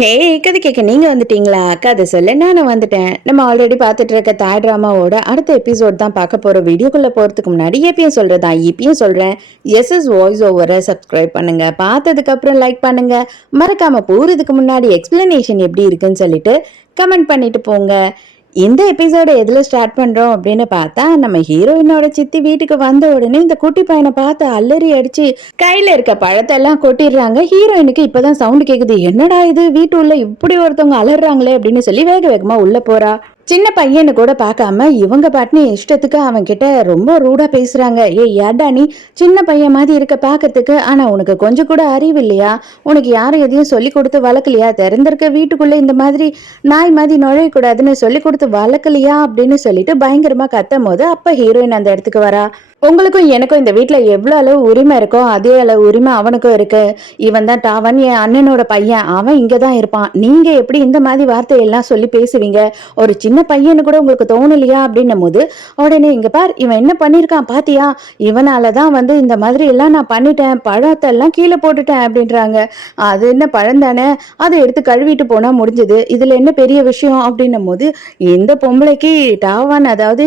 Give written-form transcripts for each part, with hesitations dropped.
ஹே! கதை கேட்க நீங்க வந்துட்டீங்களா? கதை சொல்ல நானும் வந்துட்டேன். நம்ம ஆல்ரெடி பார்த்துட்டு இருக்க தாய் டிராமாவோட அடுத்த எபிசோட் தான் பார்க்க போறோம். வீடியோக்குள்ள போறதுக்கு முன்னாடி எப்பயும் சொல்றதா இப்பயும் சொல்றேன். எஸ்எஸ் வாய்ஸ் ஓவரை சப்ஸ்கிரைப் பண்ணுங்க. பார்த்ததுக்கு அப்புறம் லைக் பண்ணுங்க. மறக்காம போறதுக்கு முன்னாடி எக்ஸ்பிளனேஷன் எப்படி இருக்குன்னு சொல்லிட்டு கமெண்ட் பண்ணிட்டு போங்க. இந்த எபிசோட எதுல ஸ்டார்ட் பண்றோம் அப்படின்னு பார்த்தா, நம்ம ஹீரோயினோட சித்தி வீட்டுக்கு வந்த உடனே இந்த குட்டி பையனை பார்த்து அல்லறி அடிச்சு கையில இருக்க பழத்தை எல்லாம் கொட்டிடுறாங்க. ஹீரோயினுக்கு இப்பதான் சவுண்ட் கேக்குது. என்னடா இது, வீட்டு உள்ள இப்படி ஒருத்தவங்க அலறாங்களே அப்படின்னு சொல்லி வேக வேகமா உள்ள போறா. சின்ன பையனு கூட பார்க்காம இவங்க பாட்டுன்னு இஷ்டத்துக்கு அவன் கிட்ட ரொம்ப ரூடா பேசுறாங்க. ஏய் யாடா நீ, சின்ன பையன் மாதிரி இருக்க பாக்கிறதுக்கு, ஆனா உனக்கு கொஞ்சம் கூட அறிவு இல்லையா? உனக்கு யாரும் எதையும் சொல்லி கொடுத்து வளர்க்கலையா? திறந்திருக்க வீட்டுக்குள்ள இந்த மாதிரி நாய் மாதிரி நுழையக்கூடாதுன்னு சொல்லி கொடுத்து வளர்க்கலையா அப்படின்னு சொல்லிட்டு பயங்கரமா கத்தும் போது அப்ப ஹீரோயின் அந்த இடத்துக்கு வரா. உங்களுக்கும் எனக்கும் இந்த வீட்டுல எவ்வளவு அளவு உரிமை இருக்கோ அதே அளவு உரிமை அவனுக்கும் இருக்கு. இவன் தான் டாவன், என் அண்ணனோட பையன். அவன் இங்கதான் இருப்பான். நீங்க எப்படி இந்த மாதிரி வார்த்தையெல்லாம் சொல்லி பேசுவீங்க? ஒரு சின்ன பையனு கூட உங்களுக்கு தோணலையா அப்படின்னும் போது உடனே இங்க பார், இவன் என்ன பண்ணிருக்கான் பாத்தியா? இவனாலதான் இந்த மாதிரி எல்லாம் நான் பண்ணிட்டேன், பழத்தை எல்லாம் கீழே போட்டுட்டேன் அப்படின்றாங்க. அது என்ன பழம் தானே, அதை எடுத்து கழுவிட்டு போனா முடிஞ்சது, இதுல என்ன பெரிய விஷயம் அப்படின்னும் போது இந்த பொம்பளைக்கு டாவான், அதாவது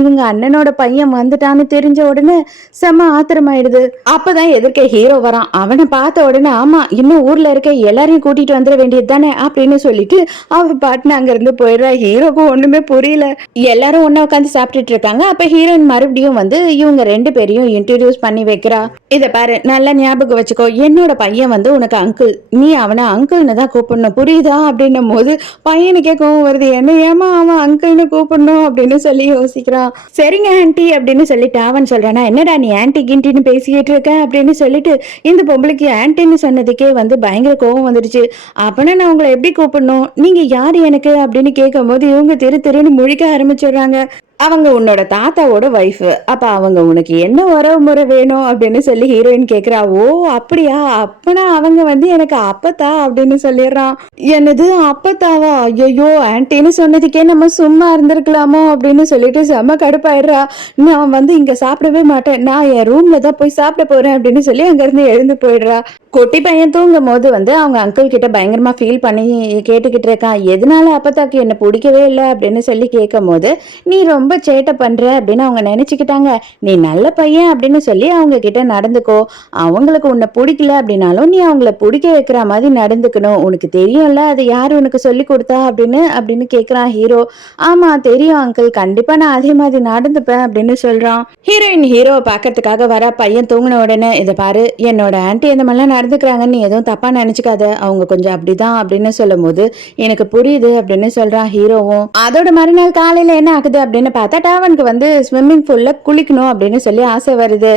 இவங்க அண்ணனோட பையன் வந்துட்டான்னு தெரிஞ்ச உடனே செம ஆத்திரமாயிடுது. அப்பதான் எதிர்க்க ஹீரோ வரான். அவனை பார்த்த உடனே ஆமா, இன்னும் ஊர்ல இருக்க எல்லாரையும் கூட்டிட்டு வந்துட வேண்டியது தானே அப்படின்னு சொல்லிட்டு அவ பாட்டுன்னு அங்க இருந்து போயிடுறா. ஹீரோக்கும் ஒண்ணுமே புரியல. எல்லாரும் ஒன்னா உட்காந்து சாப்பிட்டுட்டு இருக்காங்க. அப்ப ஹீரோயின் மறுபடியும் இவங்க ரெண்டு பேரையும் இன்ட்ரோடியூஸ் பண்ணி வைக்கிறா. இத பாரு, நல்லா ஞாபகம் வச்சுக்கோ, என்னோட பையன் உனக்கு அங்கிள், நீ அவனை அங்கிள்னு தான் கூப்பிடணும், புரியுதா அப்படின்னும் போது பையனுக்கே கோவம் வருது. என்ன ஏமா அவன் அங்கிள்னு கூப்பிடணும் அப்படின்னு சொல்லி யோசிக்கிறான். சரிங்க ஆன்டி அப்படின்னு சொல்லிட்டு அவன் சொல்றானா, என்னடா நீ ஆன்டி கிண்டின்னு பேசிக்கிட்டு இருக்க அப்படின்னு சொல்லிட்டு இந்த பொம்பளைக்கு ஆன்டின்னு சொன்னதுக்கே பயங்கர கோவம் வந்துடுச்சு. அப்பனா நான் உங்களை எப்படி கூப்பிடணும், நீங்க யாரு எனக்கு அப்படின்னு கேட்கும் போது இவங்க திரு திருன்னு முழிக்க ஆரம்பிச்சிடுறாங்க. அவங்க உன்னோட தாத்தாவோட ஒய்ஃப், அப்ப அவங்க உனக்கு என்ன உறவு முறை வேணும் அப்படின்னு சொல்லி ஹீரோயின் கேக்குறா. ஓ அப்படியா, அப்பனா அவங்க எனக்கு அப்பத்தா அப்படின்னு சொல்லிடுறான். என்னது அப்பத்தாவா? ஐயோ, ஆன்டின்னு சொன்னதுக்கே நம்ம சும்மா இருந்திருக்கலாமோ அப்படின்னு சொல்லிட்டு செம கடுப்பாயிடுறா. நான் இங்க சாப்பிடவே மாட்டேன், நான் என் ரூம்ல தான் போய் சாப்பிட போறேன் அப்படின்னு சொல்லி அங்க இருந்து எழுந்து போயிடுறா. குட்டி பையன் தூங்கும் போது அவங்க அங்கிள் கிட்ட பயங்கரமா ஃபீல் பண்ணி கேட்டுக்கிட்டு இருக்கான். எதனால அப்பத்தாக்கு என்ன பிடிக்கவே இல்லை அப்படின்னு சொல்லி கேட்கும் போது, நீ ரொம்ப சேட்டை பண்ற அப்படின்னு அவங்க நினைச்சுக்கிட்டாங்க. நீ நல்ல பையன் அப்படின்னு சொல்லி அவங்க கிட்ட நடந்துக்கோ. அவங்களுக்கு உன்னை பிடிக்கல அப்படின்னாலும் நீ அவங்கள பிடிக்க வைக்கிற மாதிரி நடந்துக்கணும். உனக்கு தெரியும்ல அது யாரு உனக்கு சொல்லி கொடுத்தா அப்படின்னு கேக்குறான் ஹீரோ. ஆமா தெரியும் அங்கிள், கண்டிப்பா நான் அதே மாதிரி நடந்துப்பேன் அப்படின்னு சொல்றான். ஹீரோயின் ஹீரோவை பாக்கிறதுக்காக வர. பையன் தூங்கின உடனே, இதை பாரு, என்னோட ஆன்டி இந்த மாதிரிலாம் நடந்துக்கிறாங்கன்னு நீ எதுவும் தப்பா நினைச்சுக்காத, அவங்க கொஞ்சம் அப்படிதான் அப்படின்னு சொல்லும் போது எனக்கு புரியுது அப்படின்னு சொல்றான் ஹீரோவும். அதோட மறுநாள் காலையில என்ன ஆகுது அப்படின்னு பார்த்தா, டாவனுக்கு ஸ்விம்மிங் பூல்ல குளிக்கணும் அப்படின்னு சொல்லி ஆசை வருது.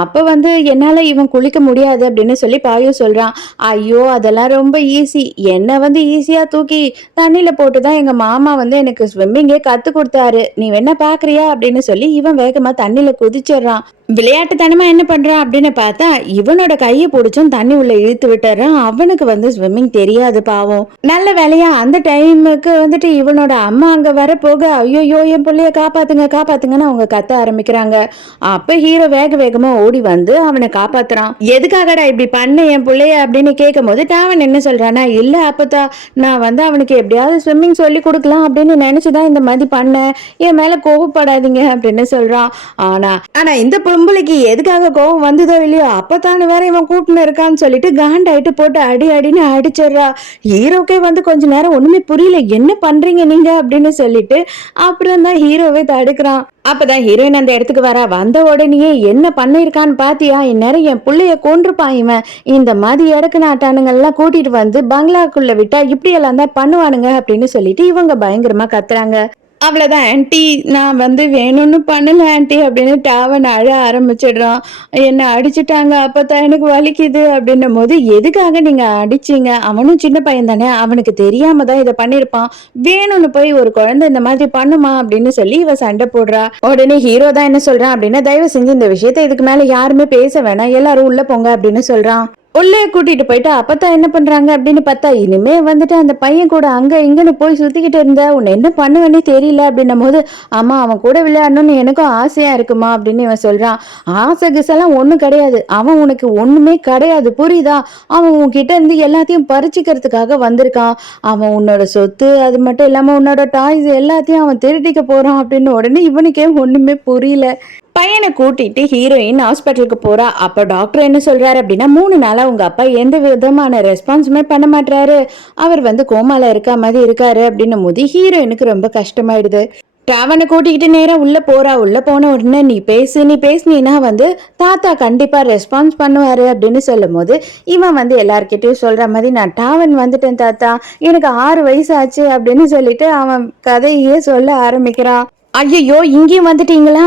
அப்ப என்னால இவன் குளிக்க முடியாது அப்படின்னு சொல்லி பாயும் சொல்றான். ஐயோ அதெல்லாம் ரொம்ப ஈஸி, என்ன ஈஸியா தூக்கி தண்ணியில போட்டுதான் எங்க மாமா எனக்கு ஸ்விம்மிங்கே கத்து கொடுத்தாரு, நீ வேணா பாக்குறியா அப்படின்னு சொல்லி இவன் வேகமா தண்ணியில குதிச்சிடுறான். விளையாட்டுத்தனமா என்ன பண்றான் அப்படின்னு பார்த்தா, இவனோட கையை பிடிச்சும் தண்ணி உள்ள இழுத்து விட்டுறான். அவனுக்கு ஸ்விம்மிங் தெரியாது பாவம். நல்ல வேலையா அந்த டைமுக்கு இவனோட அம்மா அங்க வர போக, ஐயோ என் பிள்ளைய காப்பாத்துங்க காப்பாத்துங்கன்னு அவங்க கத்த ஆரம்பிக்கிறாங்க. அப்ப ஹீரோ வேக வேகமா ஓடி அவனை காப்பாத்துறான். எதுக்காகடா இப்படி பண்ண என் பிள்ளைய அப்படின்னு கேட்கும் போது டாவன் என்ன சொல்றானா, இல்ல அப்பதா நான் அவனுக்கு எப்படியாவது ஸ்விம்மிங் சொல்லி கொடுக்கலாம் அப்படின்னு நினைச்சுதான் இந்த மாதிரி பண்ணேன், என் மேல கோவப்படாதீங்க அப்படின்னு சொல்றான். ஆனா இந்த பொம்பளைக்கு எதுக்காக கோவம் வந்ததோ இல்லையோ, அப்பத்தானு வேற இவன் கூட்டுன்னு இருக்கான்னு சொல்லிட்டு காண்டாயிட்டு போட்டு அடி அடின்னு அடிச்சிடுறா. ஹீரோக்கே கொஞ்ச நேரம் ஒண்ணுமே புரியல, என்ன பண்றீங்க நீங்க அப்படின்னு சொல்லிட்டு அப்புறம் தான் ஹீரோவே தடுக்கிறான். அப்பதான் ஹீரோயின் அந்த இடத்துக்கு வரா. வந்த உடனேயே என்ன பண்ணிருக்கான்னு பாத்தியா, இந்நேரம் என் பிள்ளைய கொன்றுப்பான் இவன், இந்த மாதிரி இடக்கு நாட்டானுங்கெல்லாம் கூட்டிட்டு பங்களாக்குள்ள விட்டா இப்படி எல்லாம் தான் பண்ணுவானுங்க அப்படின்னு சொல்லிட்டு இவங்க பயங்கரமா கத்துறாங்க. அவ்வளவுதான் ஆன்டி, நான் வேணும்னு பண்ணல ஆன்டி அப்படின்னு டாவன் அழ ஆரம்பிச்சிடுறான். என்ன அடிச்சுட்டாங்க, அப்பதான் எனக்கு வலிக்குது அப்படின்னும் போது, எதுக்காக நீங்க அடிச்சீங்க, அவனும் சின்ன பையன் தானே, அவனுக்கு தெரியாம தான் இதை பண்ணிருப்பான், வேணும்னு போய் ஒரு குழந்தை இந்த மாதிரி பண்ணுமா அப்படின்னு சொல்லி இவ சண்டை போடுறா. உடனே ஹீரோ தான் என்ன சொல்றான் அப்படின்னா, தயவு செஞ்சு இந்த விஷயத்த இதுக்கு மேல யாருமே பேச வேணாம், எல்லாரும் உள்ள போங்க அப்படின்னு சொல்றான். உள்ளே கூட்டிட்டு போயிட்டு அப்பதான் என்ன பண்றாங்க அப்படின்னு பார்த்தா, இனிமே வந்துட்டு அந்த பையன் கூட அங்க இங்கன்னு போய் சுத்திக்கிட்டு இருந்த உன்னை என்ன பண்ணுவேன்னே தெரியல அப்படின்னும் போது, அம்மா அவன் கூட விளையாடணும்னு எனக்கும் ஆசையா இருக்குமா அப்படின்னு இவன் சொல்றான். ஆசை கிசெல்லாம் ஒண்ணும் கிடையாது, அவன் உனக்கு ஒண்ணுமே கிடையாது புரியுதா? அவன் உன்கிட்ட இருந்து எல்லாத்தையும் பறிச்சுக்கிறதுக்காக வந்திருக்கான். அவன் உன்னோட சொத்து அது மட்டும் இல்லாம உன்னோட டாய்ஸ் எல்லாத்தையும் அவன் திருடிக்க போறான் அப்படின்னு உடனே இவனுக்கே ஒண்ணுமே புரியல. பையனை கூட்டிட்டு ஹீரோயின் ஹாஸ்பிட்டலுக்கு போறா. அப்ப டாக்டர் என்ன சொல்றாரு அப்படின்னா, 3 நாளா உங்க அப்பா எந்த விதமான ரெஸ்பான்ஸுமே பண்ண மாட்டாரு, அவர் வந்து கோமால இருக்க மாதிரி இருக்காரு அப்படின்னும் போது ஹீரோயினுக்கு ரொம்ப கஷ்டமாயிடுது. அவனை கூட்டிக்கிட்டு நேரா உள்ள போறா. உள்ள போன உடனே நீ பேசுனீன்னா வந்து தாத்தா கண்டிப்பா ரெஸ்பான்ஸ் பண்ணுவாரு அப்படின்னு சொல்லும் போது இவன் வந்து எல்லார்கிட்டயும் சொல்ற மாதிரி நான் டாவன் வந்துட்டேன் தாத்தா, எனக்கு 6 வயசு ஆச்சு அப்படின்னு சொல்லிட்டு அவன் கதையே சொல்ல ஆரம்பிக்கிறான். ஐயையோ இங்கேயும் வந்துட்டீங்களா,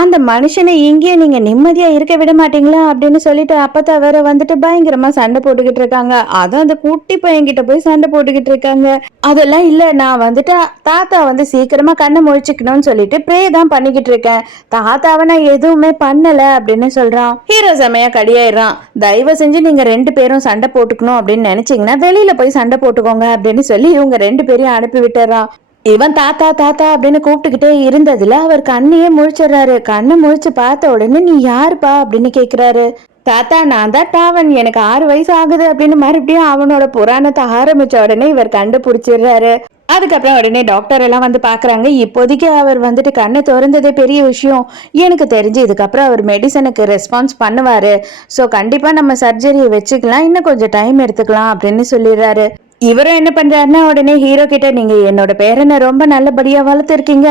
அந்த மனுஷனை இங்கேயும் நீங்க நிம்மதியா இருக்க விட மாட்டீங்களா அப்படின்னு சொல்லிட்டு அப்பத்தா வேற வந்துட்டு பயங்கரமா சண்டை போட்டுக்கிட்டு இருக்காங்க. அதான் அந்த குட்டி பையன்கிட்ட போய் சண்டை போட்டுக்கிட்டு இருக்காங்க. அதெல்லாம் இல்ல, நான் வந்துட்டு தாத்தா வந்து சீக்கிரமா கண்ணை முழிச்சுக்கணும்னு சொல்லிட்டு ப்ரே தான் பண்ணிக்கிட்டு இருக்கேன், தாத்தாவை நான் எதுவுமே பண்ணல அப்படின்னு சொல்றான். ஹீரோ செமையா கடியாயிடுறான். தயவு செஞ்சு நீங்க 2 பேரும் சண்டை போட்டுக்கணும் அப்படின்னு நினைச்சீங்கன்னா வெளியில போய் சண்டை போட்டுக்கோங்க அப்படின்னு சொல்லி இவங்க 2 பேரையும் அனுப்பி விட்டுறான். இவன் தாத்தா தாத்தா அப்படின்னு கூப்பிட்டுக்கிட்டே இருந்ததுல அவர் கண்ணையே முழிச்சிடுறாரு. கண்ணை முழிச்சு பார்த்த உடனே நீ யாருப்பா அப்படின்னு கேக்குறாரு. தாத்தா நான் தான் டாவன், எனக்கு 6 வயசு ஆகுது அப்படின்னு மறுபடியும் அவனோட புராணத்தை ஆரம்பிச்ச உடனே இவர் கண்டுபிடிச்சிடுறாரு. அதுக்கப்புறம் உடனே டாக்டர் எல்லாம் வந்து பாக்குறாங்க. இப்போதைக்கு அவர் வந்துட்டு கண்ணை திறந்ததே பெரிய விஷயம், எனக்கு தெரிஞ்சு இதுக்கப்புறம் அவர் மெடிசனுக்கு ரெஸ்பான்ஸ் பண்ணுவாரு, ஸோ கண்டிப்பா நம்ம சர்ஜரியை வச்சுக்கலாம், இன்னும் கொஞ்சம் டைம் எடுத்துக்கலாம் அப்படின்னு சொல்லிடுறாரு. இவரும் என்ன பண்றாருன்னா உடனே ஹீரோ கிட்ட நீங்க என்னோட பேரனை ரொம்ப நல்லபடியா வளர்த்துருக்கீங்க,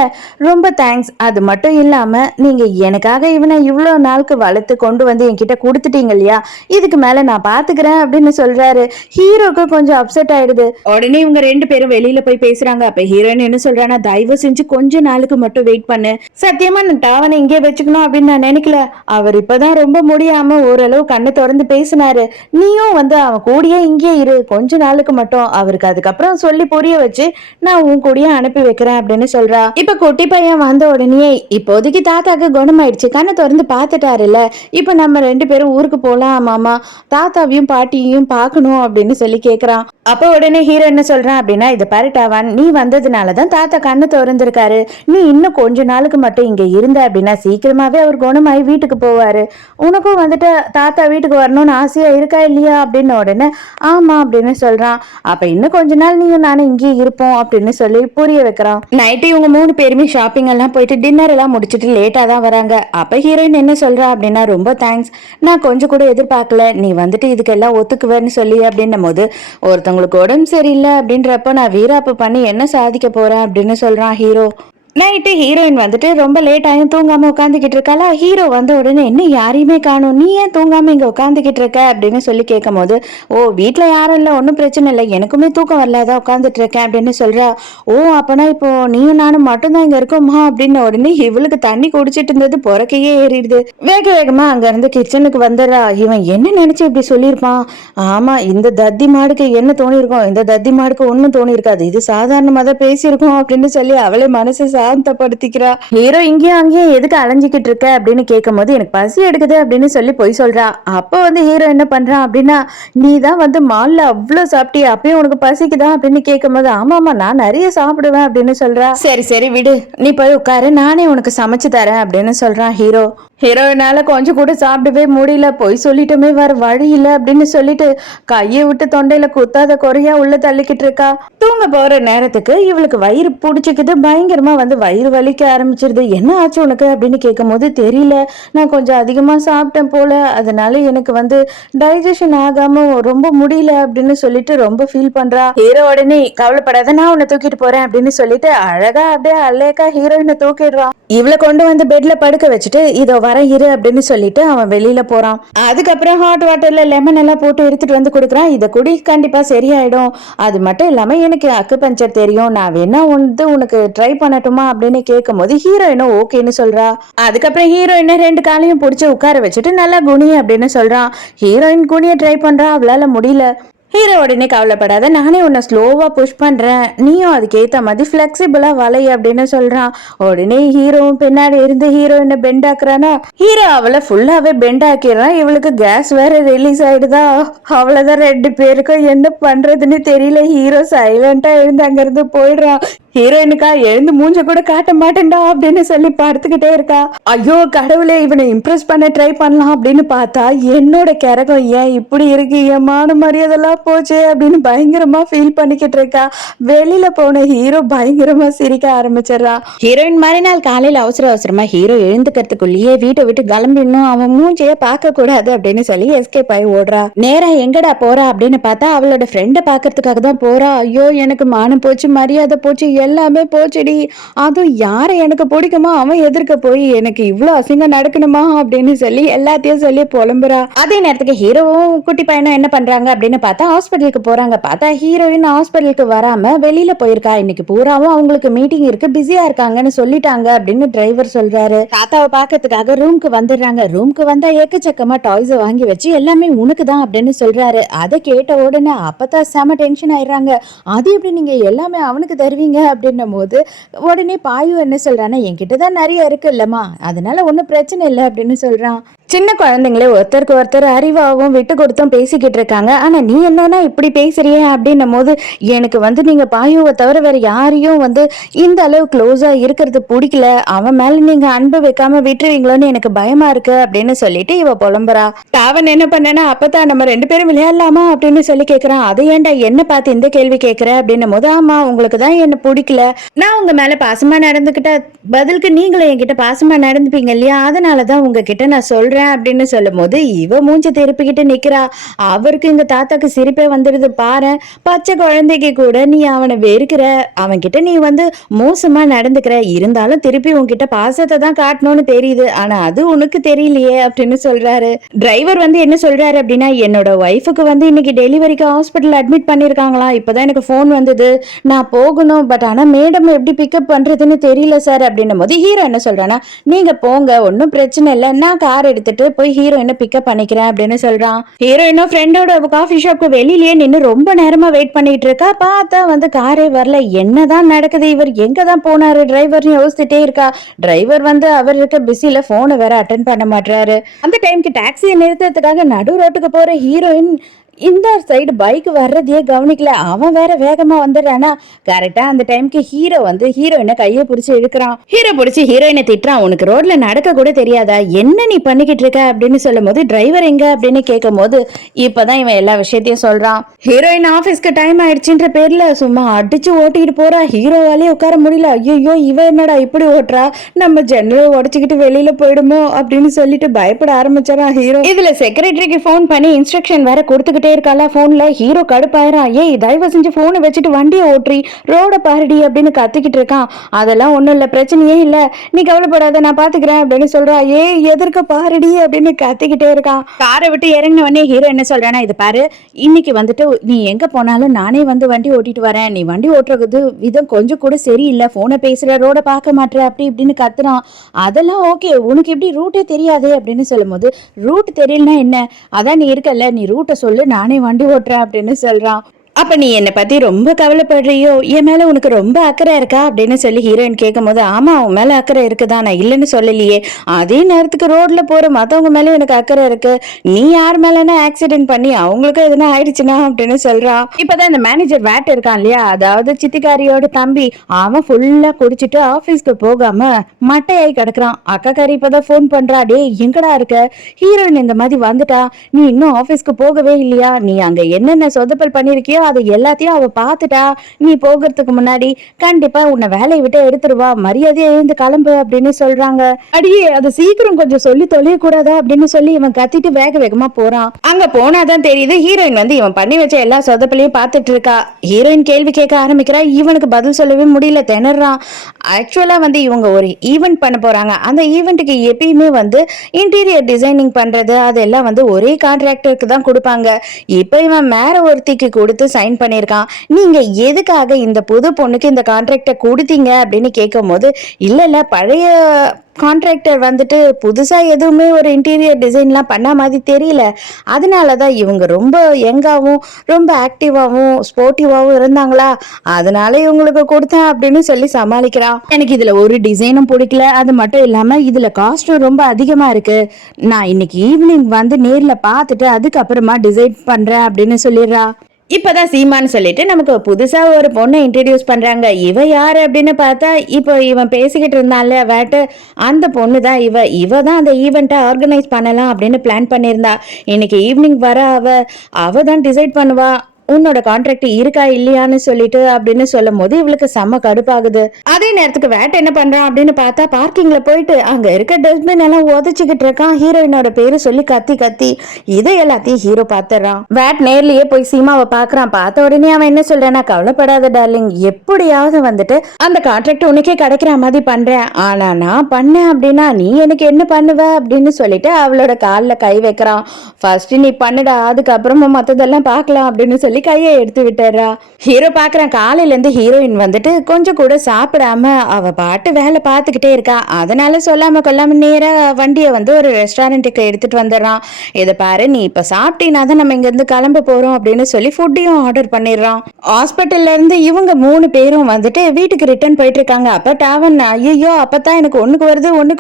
ரொம்ப தேங்க்ஸ், அது மட்டும் இல்லாம நீங்க எனக்காக இவனை இவ்வளோ நாளுக்கு வளர்த்து கொண்டு வந்து என்கிட்ட கொடுத்துட்டீங்க இல்லையா, இதுக்கு மேல நான் பாத்துக்கிறேன் அப்படின்னு சொல்றாரு. ஹீரோக்கு கொஞ்சம் அப்செட் ஆயிடுது. உடனே இவங்க 2 பேரும் வெளியில போய் பேசுறாங்க. அப்ப ஹீரோயின் என்ன சொல்றானா, தயவு செஞ்சு கொஞ்ச நாளுக்கு மட்டும் வெயிட் பண்ணு, சத்தியமா நான் டாவனை இங்கே வச்சுக்கணும் அப்படின்னு நான் நினைக்கல, அவர் இப்பதான் ரொம்ப முடியாம ஓரளவு கண்ணை திறந்து பேசினாரு, நீயும் வந்து அவன் கூடயே இங்கே இரு கொஞ்ச நாளுக்கு மட்டும், அவருக்கு அதுக்கப்புறம் சொல்லி புரிய வச்சு நான் உன் கூடயே அனுப்பி வைக்கிறேன் அப்படின்னு சொல்றா. இப்ப குட்டி பையன் வந்த உடனே இப்போதைக்கு தாத்தாக்கு குணமாயிடுச்சு, கண்ணை திறந்து பாத்துட்டாருல்ல, இப்ப நம்ம 2 பேரும் ஊருக்கு போலாம் மாமா, தாத்தாவையும் பாட்டியையும் பார்க்கணும் அப்படின்னு சொல்லி கேக்குறான். அப்ப உடனே ஹீரோ என்ன சொல்றான் அப்படின்னா, இது பாரு டாவன், நீ வந்ததுனாலதான் தாத்தா கண்ணு திறந்திருக்காரு, நீ இன்னும் கொஞ்ச நாளுக்கு மட்டும் இங்க இருந்த அப்படின்னா சீக்கிரமாவே அவர் குணமாயி வீட்டுக்கு போவாரு, உனக்கும் வந்துட்டு தாத்தா வீட்டுக்கு வரணும்னு ஆசையா இருக்கா இல்லையா அப்படின்னு உடனே ஆமா அப்படின்னு சொல்றான். அப்ப இன்னும் கொஞ்ச நாள் நீயும் நானும் இங்கே இருப்போம் அப்படின்னு சொல்லி புரிய வைக்கிறான். நைட்டு இவங்க 3 பேருமே ஷாப்பிங் எல்லாம் போயிட்டு டின்னர் எல்லாம் முடிச்சிட்டு லேட்டா தான் வராங்க. அப்ப ஹீரோயின் என்ன சொல்றா அப்படின்னா, ரொம்ப தேங்க்ஸ், நான் கொஞ்சம் கூட எதிர்பார்க்கல நீ வந்துட்டு இதுக்கெல்லாம் ஒத்துக்குவேன்னு சொல்லி அப்படின்னும் போது, ஒருத்தவங்களுக்கு உடம்பு சரியில்லை அப்படின்றப்ப நான் வீராப்பு பண்ணி என்ன சாதிக்க போறேன் அப்படின்னு சொல்றான் ஹீரோ. நைட்டு ஹீரோயின் வந்துட்டு ரொம்ப லேட் ஆயும் தூங்காம உட்காந்துக்கிட்டு இருக்காளா. ஹீரோ வந்த உடனே என்ன யாரையுமே காணும், நீ ஏன் தூங்காம இங்க உட்காந்துக்கிட்டு இருக்க அப்படின்னு சொல்லி கேட்கும் போது, ஓ வீட்டுல யாரும் இல்ல, ஒன்னும் பிரச்சனை இல்லை, எனக்குமே தூக்கம் வரலாதான் உட்காந்துட்டு இருக்கேன் அப்படின்னு சொல்றா. ஓ அப்பனா இப்போ நீயும் நானும் மட்டும்தான் இங்க இருக்கோமா அப்படின்னு உடனே இவளுக்கு தண்ணி குடிச்சிட்டு இருந்தது பொறக்கையே ஏறிடுது. வேக வேகமா அங்க இருந்து கிச்சனுக்கு வந்துடுறா. இவன் என்ன நினைச்சு இப்படி சொல்லியிருப்பான், ஆமா இந்த தத்தி மாடுக்கு என்ன தோணிருக்கும், இந்த தத்தி மாடுக்கு ஒன்னும் தோணி இருக்காது, இது சாதாரணமா தான் பேசியிருக்கோம் அப்படின்னு சொல்லி அவளே மனசு சாந்தப்படுத்திக்கிறா. ஹீரோ இங்கேயும் அங்கேயும் எதுக்கு அலைஞ்சிக்கிட்டு இருக்க அப்படின்னு கேட்கும் போது, எனக்கு பசி எடுக்குது அப்படின்னு சொல்லி போய் சொல்றா. அப்போ வந்து ஹீரோ என்ன பண்றான் அப்படின்னா, நீ தான் வந்து மால்ல அவ்வளவு சாப்பிட்டியா, அப்பயும் உனக்கு பசிக்குதா அப்படின்னு கேட்கும் போது, ஆமாமா நான் நிறைய சாப்பிடுவேன் அப்படின்னு சொல்றா. சரி சரி விடு, நீ போய் உட்காரு, நானே உனக்கு சமைச்சு தரேன் அப்படின்னு சொல்றான் ஹீரோ. ஹீரோயினால கொஞ்சம் கூட சாப்பிடவே முடியல, போய் சொல்லிட்டுமே வேற வழி இல்லை அப்படின்னு சொல்லிட்டு கையை விட்டு தொண்டையில குத்தாத குறையா உள்ள தள்ளிக்கிட்டு இருக்கா. தூங்க போற நேரத்துக்கு இவளுக்கு வயிறு பிடிச்சிக்கிது, பயங்கரமா வந்து வயிறு வலிக்க ஆரம்பிச்சிருது. என்ன ஆச்சு உனக்கு அப்படின்னு கேட்கும் போது, தெரியல, நான் கொஞ்சம் அதிகமா சாப்பிட்டேன் போல, அதனால எனக்கு வந்து டைஜஷன் ஆகாம ரொம்ப முடியல அப்படின்னு சொல்லிட்டு ரொம்ப ஃபீல் பண்றா. ஹீரோ உடனே கவலைப்படாத, நான் உன்னை தூக்கிட்டு போறேன் அப்படின்னு சொல்லிட்டு அழகா அப்படியே அல்லேக்கா ஹீரோயினை தூக்கிடுறான். இவளை கொண்டு வந்து பெட்ல படுக்க வச்சுட்டு இதோ வர இரு அப்படின்னு சொல்லிட்டு அவன் வெளியில போறான். அதுக்கப்புறம் ஹாட் வாட்டர்ல லெமன் எல்லாம் போட்டு எடுத்துட்டு வந்து கொடுக்குறான். இதை குடி, கண்டிப்பா சரியாயிடும், அது மட்டும் இல்லாம எனக்கு அக்கு பஞ்சர் தெரியும், நான் வேணா வந்து உனக்கு ட்ரை பண்ணட்டுமா அப்படின்னு கேட்கும் போது ஹீரோயினும் ஓகேன்னு சொல்றா. அதுக்கப்புறம் ஹீரோயினை 2 காலையும் பிடிச்சி உட்கார வச்சுட்டு நல்லா குனி அப்படின்னு சொல்றான். ஹீரோயின் குனிய ட்ரை பண்றா, அவளால முடியல. ஹீரோ உடனே கவலைப்படாத, நானே உன்னை ஸ்லோவா புஷ் பண்றேன், நீயும் அதுக்கேத்த மாதிரி பிளெக்சிபிளா வலை அப்படின்னு சொல்றான். உடனே ஹீரோவும் பின்னாடி இருந்து ஹீரோயினை பெண்ட் ஆக்குறானா, ஹீரோ அவளை ஃபுல்லாவே பெண்ட் ஆக்கிடுறான். இவளுக்கு கேஸ் வேற ரிலீஸ் ஆயிடுதா. அவ்வளவுதான், 2 பேருக்கும் என்ன பண்றதுன்னு தெரியல. ஹீரோ சைலண்டா எழுந்து அங்கிருந்து போயிடுறான். ஹீரோயினுக்கா எழுந்து மூஞ்ச கூட காட்ட மாட்டேன்டா அப்படின்னு சொல்லி படுத்துக்கிட்டே இருக்கா. ஐயோ கடவுளே, இவனை இம்ப்ரெஸ் பண்ண ட்ரை பண்ணலாம் அப்படின்னு பார்த்தா என்னோட கரகம் ஏன் இப்படி இருக்கு, என் மான மரியாதைலாம் போச்சு அப்படின்னு பயங்கரமா ஃபீல் பண்ணிக்கிட்டு இருக்கா. வெளியில போன ஹீரோ பயங்கரமா சிரிக்க ஆரம்பிச்சிடறான். ஹீரோயின் மறுநாள் காலையில அவசர அவசரமா ஹீரோ எழுந்துக்கிறதுக்குள்ளேயே வீட்டை விட்டு கிளம்பிடணும், அவன் மூஞ்சைய பார்க்க கூடாது அப்படின்னு சொல்லி எஸ்கேப் ஆகி ஓடுறா. நேரா எங்கடா போறா அப்படின்னு பார்த்தா அவளோட ஃப்ரெண்டை பாக்குறதுக்காக தான் போறா. ஐயோ எனக்கு மானம் போச்சு, மரியாதை போச்சு, எல்லாமே போச்சுடி. அதுவும் யாரை எனக்கு பிடிக்குமோ அவன் எதிர்க்க போய் எனக்கு இவ்வளவு அசிங்கம் நடக்கணுமா அப்படின்னு சொல்லி எல்லாத்தையும் சொல்லி புலம்புறா. அதே நேரத்துக்கு ஹீரோவும் குட்டி பையனும் என்ன பண்றாங்க அப்படின்னு பார்த்தா ஹாஸ்பிட்டலுக்கு போறாங்க. பார்த்தா ஹீரோயின் ஹாஸ்பிட்டலுக்கு வராம வெளியில போயிருக்கா. இன்னைக்கு பூராவும் அவங்களுக்கு மீட்டிங் இருக்கு, பிஸியா இருக்காங்கன்னு சொல்லிட்டாங்க அப்படின்னு டிரைவர் சொல்றாரு. தாத்தாவை பாக்கிறதுக்காக ரூம்க்கு வந்துடுறாங்க. ரூம்க்கு வந்தா எக்கச்சக்கமா டாய்ஸை வாங்கி வச்சு எல்லாமே உனக்கு தான் அப்படின்னு சொல்றாரு. அதை கேட்ட உடனே அப்பதான் செம டென்ஷன் ஆயிடுறாங்க. அது எப்படி நீங்க எல்லாமே அவனுக்கு தருவீங்க அப்படின்னும் போது உடனே பாயு என்ன சொல்றான்னா, என்கிட்ட தான் நிறைய இருக்கு இல்லம்மா, அதனால ஒன்றும் பிரச்சனை இல்லை அப்படின்னு சொல்றான். சின்ன குழந்தைங்களே ஒருத்தருக்கு ஒருத்தர் அறிவாகவும் விட்டு கொடுத்தும் பேசிக்கிட்டு இருக்காங்க. ஆனா நீ என்னன்னா இப்படி பேசுறியே அப்படின்னும் போது எனக்கு வந்து நீங்க பாயுவை தவிர வேற யாரையும் வந்து இந்த அளவு க்ளோஸா இருக்கிறது பிடிக்கல, அவன் மேல நீங்க அன்பு வைக்காம விட்டுருவீங்களோன்னு எனக்கு பயமா இருக்கு அப்படின்னு சொல்லிட்டு இவ புலம்புறா. அவன் என்ன பண்ணனா, அப்பதான் நம்ம 2 பேரும் விளையாடலாமா அப்படின்னு சொல்லி கேட்கறான். அதை ஏன்டா என்ன பார்த்து இந்த கேள்வி கேட்கிற அப்படின்னும் போது, ஆமா உங்களுக்கு தான் என்ன பிடிக்கல, நான் உங்க மேல பாசமா நடந்துகிட்ட பதிலுக்கு நீங்களும் என்கிட்ட பாசமா நடந்துப்பீங்க இல்லையா, அதனாலதான் உங்ககிட்ட நான் சொல்றேன் அப்படின்னு சொல்லும் போது இவ மூஞ்சி திருப்பிக்கிட்டு நிக்கிறா. அவருக்கு இங்க தாத்தாக்கு சிரிப்பே வந்துடுது. பாரு, பச்சை குழந்தைக்கு கூட நீ அவனை வெறுக்கிற, அவன்கிட்ட நீ வந்து மோசமா நடந்துக்கிற, இருந்தாலும் திருப்பி உன்கிட்ட பாசத்தை தான் காட்டணும்னு தெரியுது, ஆனா அது உனக்கு தெரியலையே அப்படின்னு சொல்றாரு. டிரைவர் வந்து என்ன சொல்றாரு அப்படின்னா, என்னோட ஒய்ஃபுக்கு வந்து இன்னைக்கு டெலிவரிக்கு ஹாஸ்பிட்டல் அட்மிட் பண்ணிருக்காங்களாம், இப்பதான் எனக்கு போன் வந்தது, நான் போகணும், பட் ஆனா மேடம் எப்படி பிக்கப் பண்றதுன்னு தெரியல சார் அப்படின்னும் போது ஹீரோ என்ன சொல்றானா, நீங்க போங்க ஒன்னும் பிரச்சனை இல்லை, நான் கார் எடுத்துட்டு போய் ஹீரோயினை பிக்கப் பண்ணிக்கிறேன் அப்படின்னு சொல்றான். ஹீரோயினும் ஃப்ரெண்டோட காஃபி ஷாப்க்கு வெளியிலேயே நின்று ரொம்ப நேரமா வெயிட் பண்ணிட்டு இருக்கா. பார்த்தா வந்து காரே வரல, என்னதான் நடக்குது, இவர் எங்க தான் போனாரு டிரைவர்னு யோசிச்சுட்டே இருக்கா. டிரைவர் வந்து அவர் இருக்க பிஸில போனை வேற அட்டென்ட் பண்ண மாட்டாரு. அந்த டைம்க்கு டாக்ஸியை நிறுத்தத்துக்காக நடு ரோட்டுக்கு போற ஹீரோயின் இந்த சைடு பைக் வர்றதையே கவனிக்கல. அவன் வேற வேகமா வந்துடுறானா. கரெக்டா அந்த டைம்க்கு ஹீரோ வந்து ஹீரோயினை கையை பிடிச்சி இழுக்கிறான். ஹீரோ பிடிச்சி ஹீரோயினை திட்டுறான். உனக்கு ரோட்ல நடக்க கூட தெரியாதா, என்ன நீ பண்ணிக்கிட்டு இருக்க அப்படின்னு சொல்லும் போது டிரைவர் எங்க அப்படின்னு கேட்கும் போது இப்பதான் இவன் எல்லா விஷயத்தையும் சொல்றான். ஹீரோயின் ஆபீஸ்க்கு டைம் ஆயிடுச்சுன்ற பேர்ல சும்மா அடிச்சு ஓட்டிட்டு போறா. ஹீரோவாலே உட்கார முடியல. ஐயோ இவ என்னடா இப்படி ஓட்டுறா, நம்ம ஜெனரல் உடச்சுக்கிட்டு வெளியில போயிடுமோ அப்படின்னு சொல்லிட்டு பயப்பட ஆரம்பிச்சாரான் ஹீரோ. இதுல செக்ரட்டரிக்கு போன் பண்ணி இன்ஸ்ட்ரக்ஷன் வேற கொடுத்துக்கிட்டே இருக்கால போன்ல. ஹீரோ கடுப்பாயிரா. ஏய் தயவு செஞ்சு போனை வச்சுட்டு வண்டியை ஓட்டுறி ரோட பாருடி அப்படின்னு கத்திக்கிட்டு இருக்கான். அதெல்லாம் ஒண்ணும் இல்ல, பிரச்சனையே இல்ல, நீ கவலைப்படாத, நான் பாத்துக்கிறேன் அப்படின்னு சொல்றா. ஏய் எதற்கு பாருடி அப்படின்னு கத்திக்கிட்டே இருக்கான். காரை விட்டு இறங்கின உடனே ஹீரோ என்ன சொல்றானா, இது பாரு, இன்னைக்கு வந்துட்டு நீ எங்க போனாலும் நானே வந்து வண்டி ஓட்டிட்டு வரேன், நீ வண்டி ஓட்டுறது விதம் கொஞ்சம் கூட சரியில்லை, போனை பேசுற, ரோட பார்க்க மாட்டேற அப்படி இப்படின்னு கத்துறான். அதெல்லாம் ஓகே, உனக்கு எப்படி ரூட்டே தெரியாது அப்படின்னு சொல்லும் போது, ரூட் தெரியலனா என்ன, அதான் நீ இருக்கல, நீ ரூட்டை சொல்லு, நானே வண்டி ஓட்டுறேன் அப்படின்னு சொல்றான். அப்ப நீ என்னை பத்தி ரொம்ப கவலைப்படுறியோ, என் மேல உனக்கு ரொம்ப அக்கறை இருக்கா அப்படின்னு சொல்லி ஹீரோயின் கேட்கும் போது, ஆமா உன் மேல அக்கறை இருக்குதான், நான் இல்லைன்னு சொல்லலையே, அதே நேரத்துக்கு ரோட்ல போற மத்தவங்க மேல எனக்கு அக்கறை இருக்கு, நீ யார் மேலனா ஆக்சிடென்ட் பண்ணி அவங்களுக்கும் எதுனா ஆயிடுச்சுன்னா அப்படின்னு சொல்றான். இப்பதான் இந்த மேனேஜர் வேட் இருக்கான் இல்லையா, அதாவது சித்திக்காரியோட தம்பி, அவன் ஃபுல்லா குடிச்சிட்டு ஆபீஸ்க்கு போகாம மட்டையாய் கிடக்குறான். அக்கா காரி இப்பதான் போன் பண்றா, டே எங்கடா இருக்க, ஹீரோயின் இந்த மாதிரி வந்துட்டா, நீ இன்னும் ஆபீஸ்க்கு போகவே இல்லையா, நீ அங்க என்னென்ன சொதப்பல் பண்ணிருக்கியோ அது எல்லாத்தையும் அவ பாத்துட்டா, நீ போகிறதுக்கு முன்னாடி கண்டிப்பா உன்னை வேலையை விட்டு எடுத்துருவா, மரியாதையா எழுந்து கிளம்பு அப்படின்னு சொல்றாங்க. அடியே அதை சீக்கிரம் கொஞ்சம் சொல்லி தொலைய கூடாதா அப்படின்னு சொல்லி இவன் கத்திட்டு வேக வேகமா போறான். அங்க போனாதான் தெரியுது ஹீரோயின் வந்து இவன் பண்ணி வச்ச எல்லா சொதப்பலையும் பாத்துட்டு இருக்கா. ஹீரோயின் கேள்வி கேட்க ஆரம்பிக்கிறா. இவனுக்கு பதில் சொல்லவே முடியல, திணறான். ஆக்சுவலா வந்து இவங்க ஒரு ஈவெண்ட் பண்ண போறாங்க. அந்த ஈவெண்ட்டுக்கு எப்பயுமே வந்து இன்டீரியர் டிசைனிங் பண்றது அதெல்லாம் வந்து ஒரே கான்ட்ராக்டருக்கு தான் கொடுப்பாங்க. இப்ப இவன் மேல ஒருத்திக்கு கொடுத்து சைன் பண்ணியிருக்கான். நீங்க எதுக்காக இந்த புது பொண்ணுக்கு இந்த கான்ட்ராக்டை கொடுத்தீங்க அப்படின்னு கேட்கும் போது, இல்ல பழைய கான்ட்ராக்டர் வந்துட்டு புதுசா எதுவுமே ஒரு இன்டீரியர் டிசைன்லாம் பண்ண மாதிரி தெரியல. அதனால தான் இவங்க ரொம்ப யங்காவும் ரொம்ப ஆக்டிவாவும் ஸ்போர்ட்டிவாவும் இருந்தாங்களா, அதனால இவங்களுக்கு கொடுத்தேன் அப்படின்னு சொல்லி சமாளிக்கிறான். எனக்கு இதுல ஒரு டிசைனும் பிடிக்கல, அது மட்டும் இல்லாம இதுல காஸ்டும் ரொம்ப அதிகமா இருக்கு. நான் இன்னைக்கு ஈவினிங் வந்து நேர்ல பார்த்துட்டு அதுக்கப்புறமா டிசைட் பண்றேன் அப்படின்னு சொல்லிடுறா. இப்பதான் சீமான்னு சொல்லிட்டு நமக்கு புதுசா ஒரு பொண்ணை இன்ட்ரடியூஸ் பண்றாங்க. இவ யாரு அப்படின்னு பார்த்தா, இப்போ இவன் பேசிக்கிட்டு இருந்தான்ல வேட்டு, அந்த பொண்ணு தான் இவ தான் அந்த ஈவெண்ட்டை ஆர்கனைஸ் பண்ணலாம் அப்படின்னு பிளான் பண்ணியிருந்தா. இன்னைக்கு ஈவினிங் வர அவ தான் டிசைட் பண்ணுவா உன்னோட கான்ட்ராக்ட் இருக்கா இல்லையான்னு சொல்லிட்டு அப்படின்னு சொல்லும் போது இவளுக்கு செம்ம கடுப்பாகுது. அதே நேரத்துக்கு வேட் என்ன பண்றான் அப்படின்னு பார்த்தா, பார்க்கிங்ல போயிட்டு அங்க இருக்க டஸ்ட்பின் எல்லாம் உதச்சிக்கிட்டு இருக்கான். ஹீரோயினோட பேரு சொல்லி கத்தி கத்தி இதை எல்லாத்தையும் ஹீரோ பாத்துறான். வேட் நேர்லயே போய் சீமாவை பாக்குறான். பார்த்த உடனே அவன் என்ன சொல்றானா, கவலைப்படாத டார்லிங், எப்படியாவது வந்துட்டு அந்த கான்ட்ராக்ட் உனக்கே கிடைக்கிற மாதிரி பண்றேன். ஆனா நான் பண்ணேன் அப்படின்னா நீ எனக்கு என்ன பண்ணுவ அப்படின்னு சொல்லிட்டு அவளோட காலில் கை வைக்கிறான். ஃபர்ஸ்ட் நீ பண்ணுடா, அதுக்கப்புறமா மத்ததெல்லாம் பார்க்கலாம் அப்படின்னு சொல்லி கையை எடுத்து விட்டுறா. ஹீரோ பாக்குறான். காலையில இருந்து ஹீரோயின் வந்துட்டு கொஞ்சம் கூட சாப்பிடாம அவ பாட்டு வேலை பார்த்துக்கிட்டே இருக்கா. அதனால சொல்லாம கொல்லாம நேரா வண்டியை வந்து ஒரு ரெஸ்டாரண்ட்டுக்கு எடுத்துட்டு வந்துடுறான். இதை பாரு, நீ இப்ப சாப்பிட்டீங்கன்னா தான் நம்ம இங்க இருந்து கிளம்ப போறோம் அப்படின்னு சொல்லி ஃபுட்டையும் ஆர்டர் பண்ணிடுறான். ஹாஸ்பிட்டல்ல இருந்து இவங்க 3 பேரும் வந்துட்டு வீட்டுக்கு ரிட்டர்ன் போயிட்டு இருக்காங்க. அப்ப டாவன் ஐயோ அப்பதான் எனக்கு ஒண்ணுக்கு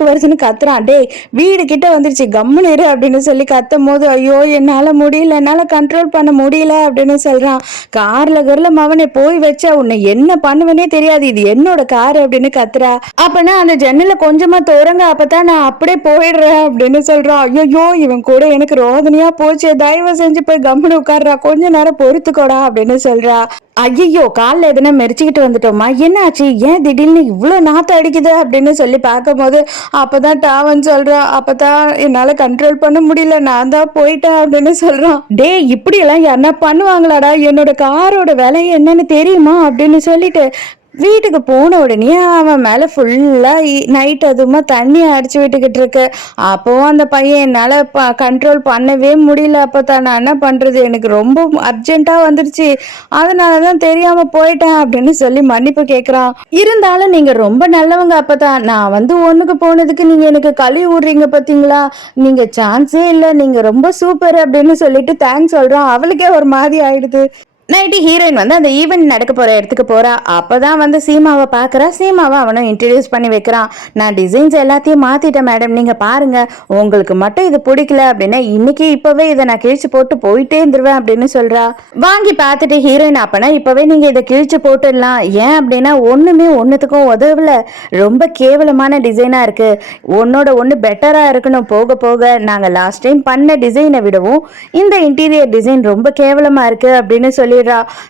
வருதுன்னு கத்துறான். டே வீடு கிட்ட வந்துருச்சு, கம்முன்னு இரு அப்படின்னு சொல்லி கத்தும் போது, ஐயோ என்னால முடியல, என்னால கண்ட்ரோல் பண்ண முடியல அப்படின்னு சொல்றான். கார்ல மவனை போய் வச்சா உன்னை என்ன பண்ணுவனே தெரியாது, இது என்னோட கார் அப்படின்னு கத்துறா. அப்பனா அந்த ஜன்னல கொஞ்சமா தோறங்க, அப்பதான் நான் அப்படியே போயிடுறேன் அப்படின்னு சொல்றான். ஐயோ இவன் கூட எனக்கு ரோதனையா போச்சு, தயவு செஞ்சு போய் கம்முன்னு உட்கார்றா, கொஞ்ச நேரம் பொறுத்துக்கோடா அப்படின்னு சொல்றா. ஐயோ காலில் எதுனா மெரிச்சுக்கிட்டு வந்துட்டோமா, என்ன ஆச்சு, ஏன் திடீர்னு இவ்வளோ நாத்தம் அடிக்குது அப்படின்னு சொல்லி பார்க்கும் போது அப்பதான் டாவன் சொல்றான், அப்பதான் என்னால கண்ட்ரோல் பண்ண முடியல, நான் தான் போயிட்டேன் அப்படின்னு சொல்றான். டே இப்படி எல்லாம் யாருன்னா பண்ணுவாங்களாடா, என்னோட காரோட விலை என்னன்னு தெரியுமா அப்படின்னு சொல்லிட்டு வீட்டுக்கு போன உடனே அவன் மேல ஃபுல்லா நைட் அதுமா தண்ணி அடிச்சு விட்டுக்கிட்டு இருக்கு. அப்பவும் அந்த பையன் என்னால கண்ட்ரோல் பண்ணவே முடியல. அப்பதான் நான் என்ன பண்றது, எனக்கு ரொம்ப அர்ஜென்ட்டா வந்துருச்சு, அதனாலதான் தெரியாம போயிட்டேன் அப்படின்னு சொல்லி மன்னிப்பு கேட்கிறான். இருந்தாலும் நீங்க ரொம்ப நல்லவங்க அப்பதான், நான் வந்து ஒண்ணுக்கு போனதுக்கு நீங்க எனக்கு கழுவி விடுறீங்க பாத்தீங்களா, நீங்க சான்ஸே இல்லை, நீங்க ரொம்ப சூப்பர் அப்படின்னு சொல்லிட்டு தேங்க்ஸ் சொல்றான். அவளுக்கே ஒரு மாதிரி ஆயிடுது. நைட்டு ஹீரோயின் வந்து அந்த ஈவெண்ட் நடக்க போற இடத்துக்கு போறா. அப்பதான் வந்து சீமாவை பாக்குறா. சீமாவை அவனை இன்ட்ரடியூஸ் பண்ணி வைக்கிறான். நான் டிசைன்ஸ் எல்லாத்தையும் மாத்திட்டேன் மேடம், நீங்க பாருங்க, உங்களுக்கு மட்டும் இது பிடிக்கல அப்படின்னா இன்னைக்கு இப்பவே இதை நான் கிழிச்சு போட்டு போயிட்டே இருந்துருவேன் அப்படின்னு சொல்றா. வாங்கி பார்த்துட்டு ஹீரோயின், அப்பனா இப்பவே நீங்க இதை கிழிச்சு போட்டுடலாம், ஏன் அப்படின்னா ஒண்ணுமே ஒன்னுத்துக்கும் உதவல, ரொம்ப கேவலமான டிசைனா இருக்கு, ஒன்னோட ஒண்ணு பெட்டரா இருக்கணும், போக போக நாங்க லாஸ்ட் டைம் பண்ண டிசைனை விடவும் இந்த இன்டீரியர் டிசைன் ரொம்ப கேவலமா இருக்கு அப்படின்னு சொல்லி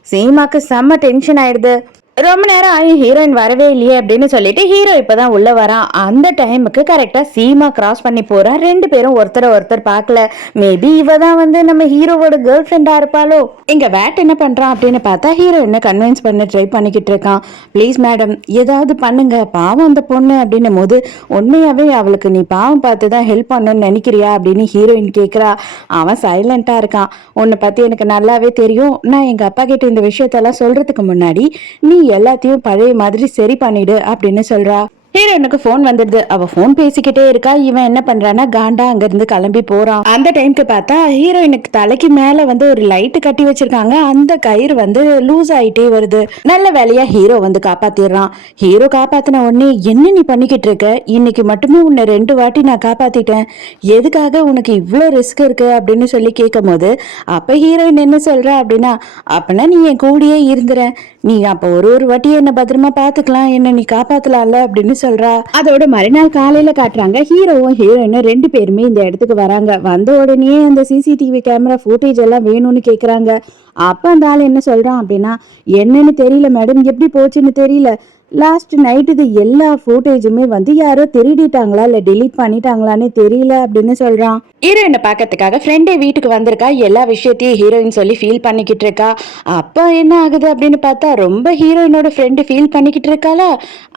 சீமாக்கு செம்ம டென்ஷன் ஆயிடுது. ரொம்ப நேரம் ஆகி ஹீரோயின் வரவே இல்லையே அப்படின்னு சொல்லிட்டு ஹீரோ இப்பதான் உள்ள வரான். அந்த டைமுக்கு கரெக்டா சீமா கிராஸ் பண்ணி போறா. 2 பேரும் ஒருத்தர் பார்க்கல. மேபி இவ தான் வந்து நம்ம ஹீரோவோட கேர்ள் ஃப்ரெண்டா இருப்பாளோ. இங்க வேட் என்ன பண்றான் அப்படின்னு பார்த்தா ஹீரோயினை கன்வின்ஸ் பண்ண ட்ரை பண்ணிக்கிட்டு இருக்கான். ப்ளீஸ் மேடம் ஏதாவது பண்ணுங்க, பாவம் அந்த பொண்ணு அப்படின்னும் போது, உண்மையாவே அவளுக்கு நீ பாவம் பார்த்து தான் ஹெல்ப் பண்ணணும்னு நினைக்கிறியா அப்படின்னு ஹீரோயின் கேட்கிறா. அவன் சைலண்டா இருக்கான். உன்னை பத்தி எனக்கு நல்லாவே தெரியும், நான் எங்க அப்பா கிட்ட இந்த விஷயத்தெல்லாம் சொல்றதுக்கு முன்னாடி நீ எல்லாத்தையும் பழைய மாதிரி சரி பண்ணிடு அப்படின்னு சொல்றா. ஹீரோயினுக்கு போன் வந்துடுது. அவ போன் பேசிக்கிட்டே இருக்கா. இவன் என்ன பண்றான்னா காண்டா அங்க இருந்து கிளம்பி போறான். அந்த டைம்க்கு பார்த்தா ஹீரோயினுக்கு தலைக்கு மேல வந்து ஒரு லைட் கட்டி வச்சிருக்காங்க. அந்த கயிறு வந்து லூஸ் ஆயிட்டே வருது. நல்ல வேலையா ஹீரோ வந்து காப்பாத்திடுறான். ஹீரோ காப்பாத்தின உடனே, என்ன நீ பண்ணிக்கிட்டு இருக்க, இன்னைக்கு மட்டுமே உன்னை 2 வாட்டி நான் காப்பாத்திட்டேன், எதுக்காக உனக்கு இவ்வளோ ரிஸ்க் இருக்கு அப்படின்னு சொல்லி கேட்கும் போது அப்ப ஹீரோயின் என்ன சொல்றா அப்படின்னா, அப்பனா நீ என் கூடியே இருந்துற, நீ அப்ப ஒரு வாட்டி என்ன பத்திரமா பாத்துக்கலாம், என்ன நீ காப்பாத்தலாம்ல அப்படின்னு சொல்றா. அதோட மறுநாள் காலையில காட்டுறாங்க. ஹீரோவும் ஹீரோயினும் 2 பேருமே இந்த இடத்துக்கு வராங்க. வந்த உடனே அந்த சிசிடிவி கேமரா ஃபுட்டேஜ் எல்லாம் வேணும்னு கேக்குறாங்க. அப்ப அந்த ஆள் என்ன சொல்றான் அப்படின்னா, என்னன்னு தெரியல மேடம், எப்படி போச்சுன்னு தெரியல, லாஸ்ட் நைட் இது எல்லா ஃபுட்டேஜுமே வந்து யாரோ திருடிட்டாங்களா இல்ல டெலீட் பண்ணிட்டாங்களான்னு தெரியல அப்படின்னு சொல்றான். ஹீரோயினை பார்க்கறதுக்காக ஃப்ரெண்டே வீட்டுக்கு வந்திருக்கா. எல்லா விஷயத்தையும் ஹீரோயின் சொல்லி ஃபீல் பண்ணிக்கிட்டு இருக்கா. அப்ப என்ன ஆகுது அப்படின்னு பார்த்தா ரொம்ப ஹீரோயினோட ஃப்ரெண்டு ஃபீல் பண்ணிக்கிட்டு இருக்காளா.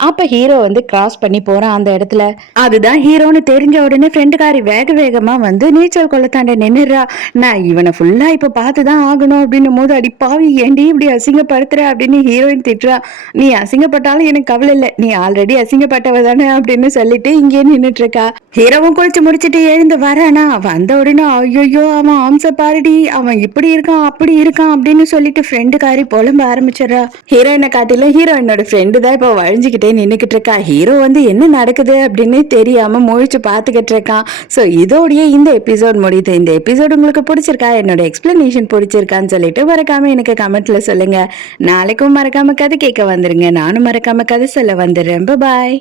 அப்ப ஹீரோ வந்து கிராஸ் பண்ணி போறான் அந்த இடத்துல. அதுதான் ஹீரோன்னு தெரிஞ்ச உடனே ஃப்ரெண்டுக்காரி வேக வேகமா வந்து நீச்சல் குளத்தாண்ட நின்னுறா. நான் இவனை ஃபுல்லா இப்ப பார்த்துதான் ஆகணும் அப்படின்னும் போது, அடி பாவி ஏண்டி இப்படி அசிங்கப்படுத்துற அப்படின்னு ஹீரோயின் திட்டுறா. நீ அசிங்கப்பட்டாலும் எனக்கு கவலை இல்ல, நீ ஆல்ரெடி அசிங்கப்பட்டவ தானே அப்படின்னு சொல்லிட்டு இங்கே நின்னுட்டு இருக்கா. ஹீரோவும் குளிச்சு முடிச்சிட்டு எழுந்து வரானா. வந்த உடனே ஐயோ அவன் ஆம்ச பாருடி, அவன் இப்படி இருக்கான் அப்படி இருக்கான் அப்படின்னு சொல்லிட்டு ஃப்ரெண்டுக்காரி புலம்ப ஆரம்பிச்சிடறா. ஹீரோயினை காட்டிலும் ஹீரோயினோட ஃப்ரெண்டு தான் இப்போ வழிஞ்சுக்கிட்டே நின்னுக்கிட்டு இருக்கா. ஹீரோ வந்து என்ன நடக்குது அப்படின்னு தெரியாம முழிச்சு பார்த்துக்கிட்டு இருக்கான். ஸோ இதோடய இந்த எபிசோட் முடியுது. இந்த எபிசோட் உங்களுக்கு பிடிச்சிருக்கா, என்னோட எக்ஸ்பிளனேஷன் பிடிச்சிருக்கான்னு சொல்லிட்டு மறக்காம எனக்கு கமெண்ட்ல சொல்லுங்க. நாளைக்கும் மறக்காம கதை கேட்க வந்துருங்க. நானும் மறக்காம கதை சொல்ல வந்துடுறேன். பாய்.